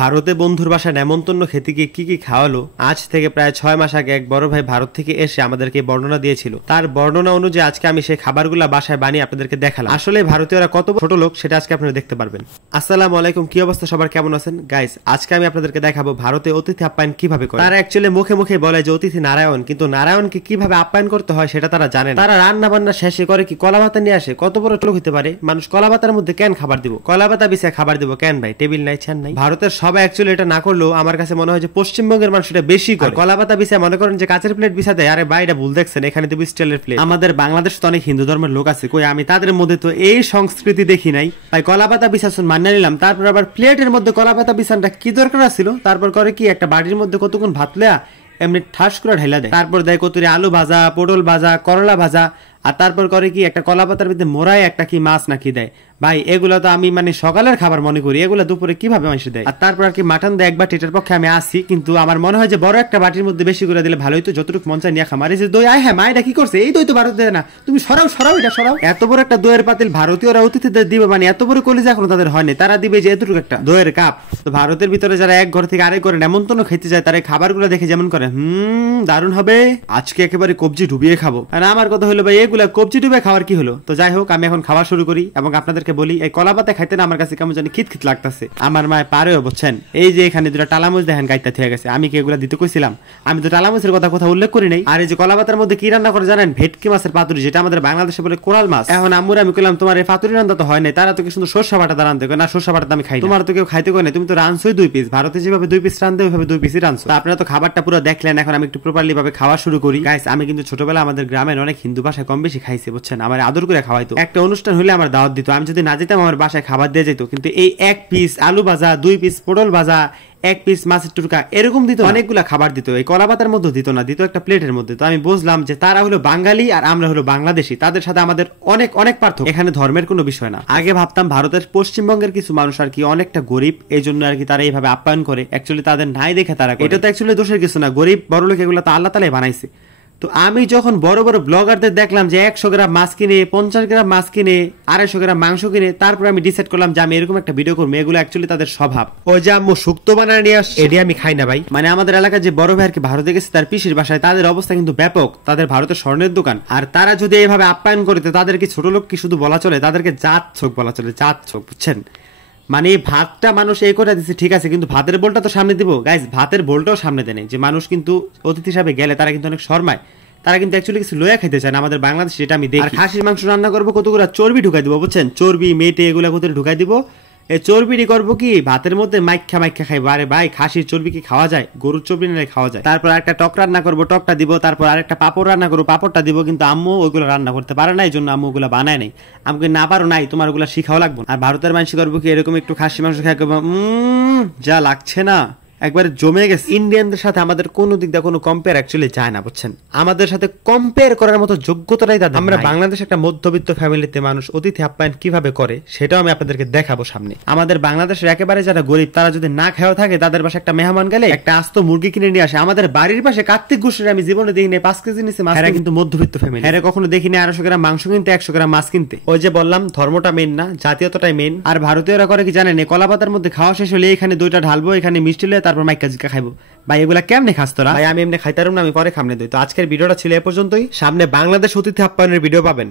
ভারতে বন্ধুর বাসায় নেমন্তন্ন খেতে গিয়ে কি কি খাওয়ালো আজ থেকে প্রায় 6 মাস আগে এক বড় ভাই ভারত থেকে এসে আমাদেরকে বর্ণনা দিয়েছিল। তার বর্ণনা অনুযায়ী আজকে আমি সেই খাবারগুলো বাসায় বানিয়ে আপনাদেরকে দেখালাম। আসলে ভারতীয়রা কত ছোট লোক সেটা আজকে আপনারা দেখতে পারবেন। আসসালামু আলাইকুম, কি অবস্থা সবার, কেমন আছেন গাইস? আজকে আমি আপনাদেরকে দেখাবো ভারতে অতিথি আপ্যায়ন কিভাবে করে। তারা অ্যাকচুয়ালি মুখে মুখে বলে যে অতিথি নারায়ণ, কিন্তু নারায়ণকে কিভাবে আপ্যায়ন করতে হয় সেটা তারা জানে না। তারা রান্না বান্না শেষে করে কি কলা পাতা নিয়ে আসে। কত বড় লোক হতে পারে মানুষ? কলা পাতার মধ্যে কেন খাবার দিব? কলা পাতা বিছিয়ে খাবার দিব কেন ভাই? টেবিল নাই, চেয়ার নাই। ভারতের সবাই অ্যাকচুয়ালি এটা না করলেও আমার কাছে মনে হয় যে পশ্চিমবঙ্গের মানুষ এটা বেশি করে। কলা পাতা বিছিয়ে মনে করেন যে কাঁচের প্লেট বিছা দেয়। আরে ভাই এটা ভুল দেখছেন, এখানে দেব স্টিলের প্লেট। আমাদের বাংলাদেশ তো অনেক হিন্দু ধর্মের লোক আছে, কই আমি তাদের মধ্যে তো এই সংস্কৃতি দেখি নাই। ভাই কলা পাতা বিছাছুন মান্য নিলাম, তারপর আবার প্লেটের মধ্যে কলা পাতা বিছানটা কি দরকার ছিল? তারপর করে কি একটা বাড়ির মধ্যে কতক্ষণ ভাত লেয়া এমনি ঠাস করে ঢেলা দেয়। তারপর দেয় কতুরি আলু ভাজা, পটল ভাজা, করলা ভাজা, আর তারপর করে কি একটা কলা পাতার ভিতরে মোড়ায় একটা কি মাছ নাকি দেয়। ভাই এগুলো তো আমি মানে সকালের খাবার মনে করি, এগুলো দুপুরে কিভাবে মানুষ দেয়? আর তারপর আর কি মাটন দেয় একবার, এটার পক্ষে আমি আসি, কিন্তু আমার মনে হয় যে বড় একটা বাটির মধ্যে বেশি করে দিলে ভালোই তো, যতটুকু মন চায় নিয়ে খামার। এই যে দই, আয় হ্যাঁ মায়েরা কি করছে, এই দই তো ভারত দেয় না, তুমি সরাও সরাও এটা সরাও। এত বড় একটা দইয়ের পাতিল ভারতীয়রা অতিথিদের দিবে, মানে এত বড় কলিজা এখনো তাদের হয়নি, তারা দিবে যে এতটুকু একটা দইয়ের কাপ। তো ভারতের ভিতরে যারা এক ঘর থেকে আরেক ঘরে নেমন্তন্ন খেতে যায় তারা খাবারগুলো দেখে যেমন করে দারুণ হবে, আজকে একেবারে কবজি ডুবিয়ে খাবো। আর আমার কথা হলো ভাই এগুলা কবজি ডুবে খাওয়ার কি হলো? তো যাই হোক, আমি এখন খাওয়া শুরু করি এবং আপনাদেরকে বলি এই কলা পাতা খাইতে না আমার কাছে কেমন জানি খিট খিট লাগতেছে। আমার মায় পারেও বুঝছেন, এই যে এখানে দুটা টালামুচ দেখেন গাইতে থেকে গেছে, আমি কি এগুলা দিতে কইছিলাম? আমি তো টালামুচের কথা উল্লেখ করি নাই। আর এই যে কলা পাতার মধ্যে কি রান্না করে জানেন? ভেটকি মাছের পাতুরি, যেটা আমাদের বাংলাদেশে বলে কোরাল মাছ। এখন আম্মুর আমি কইলাম তোমার এই পাতুরি রান্না তো হয় নাই, তারা তো কি সুন্দর সরষা বাটা রান্ধতে কয়, না সরষা বাটা আমি খাই, তোমার তো কেউ খাইতে কয় না, তুমি তো রানছোই 2 পিস। ভারতে যেভাবে 2 পিস রান্ধে ওইভাবে 2 পিসই রানছো। তো আপনারা তো খাবারটা পুরো দেখলেন, এখন আমি একটু প্রপারলি ভাবে খাওয়া শুরু করি। গাইস আমি কিন্তু ছোটবেলা আমাদের গ্রামের অনেক হিন্দু ভাষায় কম বেশি খাইছি বুঝছেন, আমার আদর করে খাওয়াইতো। একটা অনুষ্ঠান হলে আমার দাওয়াত দিত, আমি যদি না যেতাম আমার বাসায় খাবার দিয়ে যেত, কিন্তু এই 1 পিস আলু ভাজা, 2 পিস পটল ভাজা, 1 পিস মাছের টুকরা এরকম দিত, অনেকগুলা খাবার দিত। এই কলা পাতার মধ্যে দিত না, দিত একটা প্লেটের মধ্যে। তো আমি বুঝলাম যে তারা হলো বাঙালি আর আমরা হলো বাংলাদেশি, তাদের সাথে আমাদের অনেক অনেক পার্থক্য, এখানে ধর্মের কোনো বিষয় না। আগে ভাবতাম ভারতের পশ্চিমবঙ্গের কিছু মানুষ আর কি অনেকটা গরিব, এই জন্য আর কি তারা এইভাবে আপ্যায়ন করে। অ্যাকচুয়ালি তাদের নাই দেখে তারা, এটা তো অ্যাকচুয়ালি দোষের কিছু না, গরিব বড় লোক এগুলো তো আল্লাহ তাআলাই বানাইছে। তো আমি যখন বড় বড় ব্লগারদের দেখলাম যে 100 গ্রাম মাছ কিনে, 50 গ্রাম মাছ কিনে, 250 গ্রাম মাংস কিনে, তারপর আমি ডিসাইড করলাম যে আমি এরকম একটা ভিডিও করবো। এগুলো অ্যাকচুয়ালি তাদের স্বভাব। ওই যে আম্মু শুক্তো বানায় নিয়ে আসছে, এটি আমি খাই না ভাই। মানে আমাদের এলাকার যে বড় ভাই আর কি ভারতে গেছে তার পিসির বাসায়, তাদের অবস্থা কিন্তু ব্যাপক, তাদের ভারতের স্বর্ণের দোকান। আর তারা যদি এইভাবে আপ্যায়ন করে তাদের কি ছোট লোক কি শুধু বলা চলে? তাদেরকে জাত ছোক বলা চলে, জাত ছোক, বুঝছেন? মানে ভাতটা মানুষ এই করে দিচ্ছে ঠিক আছে, কিন্তু ভাতের বোলটা তো সামনে দিব গাইস, ভাতের বোলটাও সামনে দেয়। যে মানুষ কিন্তু অতিথি হিসাবে গেলে তারা কিন্তু অনেক শর্মায়, তারা কিন্তু অ্যাকচুয়ালি কিছু লয়া খাইতে চায় না আমাদের বাংলাদেশে, যেটা আমি দেখি। আর খাসির মাংস রান্না করবো কতগুলো চর্বি ঢুকাই দিব বুঝছেন, চর্বি মেটে এগুলা কোথায় ঢুকাই দিব। এই চর্বিটি করবো কি ভাতের মধ্যে মাইখা খাইবো। আরে ভাই খাসির চর্বি কি খাওয়া যায়? গরুর চর্বি নিলে খাওয়া যায়। তারপর একটা টক রান্না করবো, টকটা দিব। তারপর আরেকটা পাপড় রান্না করবো, পাপড়টা দিব। কিন্তু আম্মু ওইগুলো রান্না করতে পারে না, এই জন্য আম্মু ওগুলো বানায় নাই। আমাকে না পারো নাই, তোমার ওগুলো শিখাও লাগবে। আর ভারতের মানুষ করবো কি এরকম একটু খাসি মাংস খাই করবো, যা লাগছে না একবারে জমে গেছে। ইন্ডিয়ানদের সাথে আমাদের কোনো দিক দিয়ে কোনো কম্পেয়ার অ্যাকচুয়ালি যায় না বুঝছেন, আমাদের সাথে কম্পেয়ার করার মতো যোগ্যতাটাই তাদের। আমরা বাংলাদেশ একটা মধ্যবিত্ত ফ্যামিলিতে মানুষ অতিথি আপ্যায়ন কিভাবে করে সেটাও আমি আপনাদেরকে দেখাবো সামনে। আমাদের বাংলাদেশের একেবারে যারা গরিব তারা যদি না খাওয়া থাকে, তাদের পাশে একটা মেহমান গেলে একটা আস্ত মুরগি কিনে নিয়ে আসে। আমাদের বাড়ির পাশে কার্তিক ঘোষের আমি জীবনে দেখিনি 5 কেজি নিচে মাছ, এরা কিন্তু মধ্যবিত্ত ফ্যামিলি, এরা কখনো দেখিনি 250 গ্রাম মাংস কিনতে, 100 গ্রাম মাছ কিনতে। ওই যে বললাম ধর্মটা মেন না, জাতীয়তাটাই মেন। আর ভারতীয়রা করে কি জানেন, কলা পাতার মধ্যে খাওয়া শেষ হলে এখানে দুইটা ঢালবো, এখানে মিষ্টি লয়ে তারপর মাইকা জিকা খাইবো। ভাই এগুলা কেমনে খাস তোরা? ভাই আমি এমনি খাইতারুম না, আমি পরে খামনে দই। তো আজকের ভিডিওটা ছিল এ পর্যন্তই, সামনে বাংলাদেশ অতিথি আপ্যায়নের ভিডিও পাবেন।